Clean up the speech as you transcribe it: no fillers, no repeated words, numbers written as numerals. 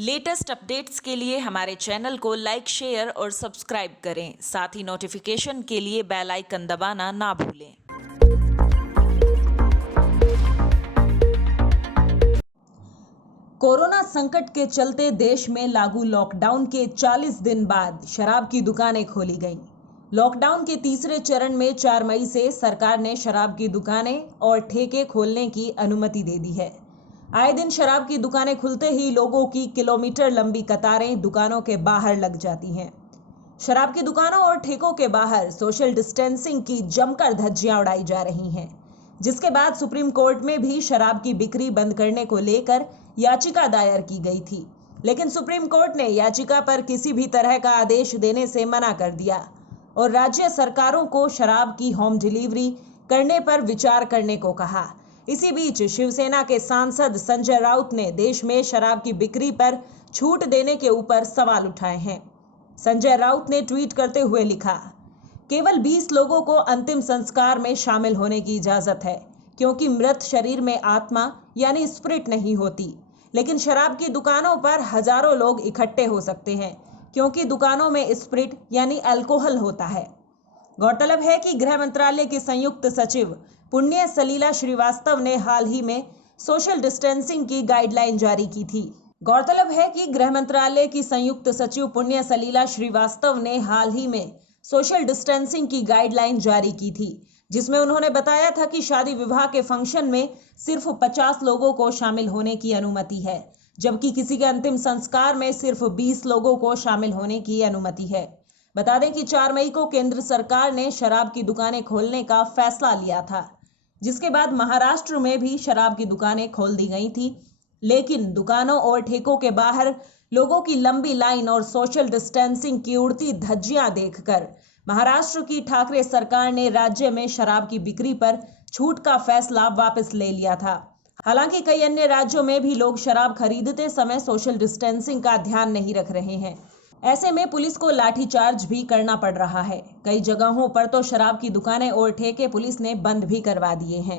Latest updates के लिए हमारे चैनल को लाइक, शेयर और सब्सक्राइब करें। साथ ही नोटिफिकेशन के लिए बेल आइकन दबाना ना भूलें। कोरोना संकट के चलते देश में लागू लॉकडाउन के 40 दिन बाद शराब की दुकानें खोली गईं। लॉकडाउन के तीसरे चरण में 4 मई से सरकार ने शराब की दुकानें और ठेके खोलने की अनुमति दे दी है। आए दिन शराब की दुकानें खुलते ही लोगों की किलोमीटर लंबी कतारें दुकानों के बाहर लग जाती हैं। शराब की दुकानों और ठेकों के बाहर सोशल डिस्टेंसिंग की जमकर धज्जियां उड़ाई जा रही हैं, जिसके बाद सुप्रीम कोर्ट में भी शराब की बिक्री बंद करने को लेकर याचिका दायर की गई थी, लेकिन सुप्रीम कोर्ट ने याचिका पर किसी भी तरह का आदेश देने से मना कर दिया और राज्य सरकारों को शराब की होम डिलीवरी करने पर विचार करने को कहा। इसी बीच शिवसेना के सांसद संजय राउत ने देश में शराब की बिक्री पर छूट देने के ऊपर सवाल उठाए हैं। संजय राउत ने ट्वीट करते हुए लिखा, केवल 20 लोगों को अंतिम संस्कार में शामिल होने की इजाजत है, क्योंकि मृत शरीर में आत्मा यानी स्पिरिट नहीं होती। लेकिन शराब की दुकानों पर हजारों लोग इकट्ठे हो सकते हैं, क्योंकि दुकानों में स्पिरिट यानी अल्कोहल होता है। गौरतलब है कि गृह मंत्रालय की संयुक्त सचिव पुण्य सलीला श्रीवास्तव ने हाल ही में सोशल डिस्टेंसिंग की गाइडलाइन जारी की थी। गौरतलब है कि गृह मंत्रालय की संयुक्त सचिव पुण्य सलीला श्रीवास्तव ने हाल ही में सोशल डिस्टेंसिंग की गाइडलाइन जारी की थी, जिसमें उन्होंने बताया था कि शादी विवाह के फंक्शन में सिर्फ 50 लोगों को शामिल होने की अनुमति है, जबकि किसी के अंतिम संस्कार में सिर्फ 20 लोगों को शामिल होने की अनुमति है। बता दें कि 4 मई को केंद्र सरकार ने शराब की दुकानें खोलने का फैसला लिया था, जिसके बाद महाराष्ट्र में भी शराब की दुकानें खोल दी गई थी, लेकिन दुकानों और ठेकों के बाहर लोगों की लंबी लाइन और सोशल डिस्टेंसिंग की उड़ती धज्जियां देखकर महाराष्ट्र की ठाकरे सरकार ने राज्य में शराब की बिक्री पर छूट का फैसला वापस ले लिया था। हालांकि कई अन्य राज्यों में भी लोग शराब खरीदते समय सोशल डिस्टेंसिंग का ध्यान नहीं रख रहे हैं। ऐसे में पुलिस को लाठीचार्ज भी करना पड़ रहा है। कई जगहों पर तो शराब की दुकानें और ठेके पुलिस ने बंद भी करवा दिए हैं।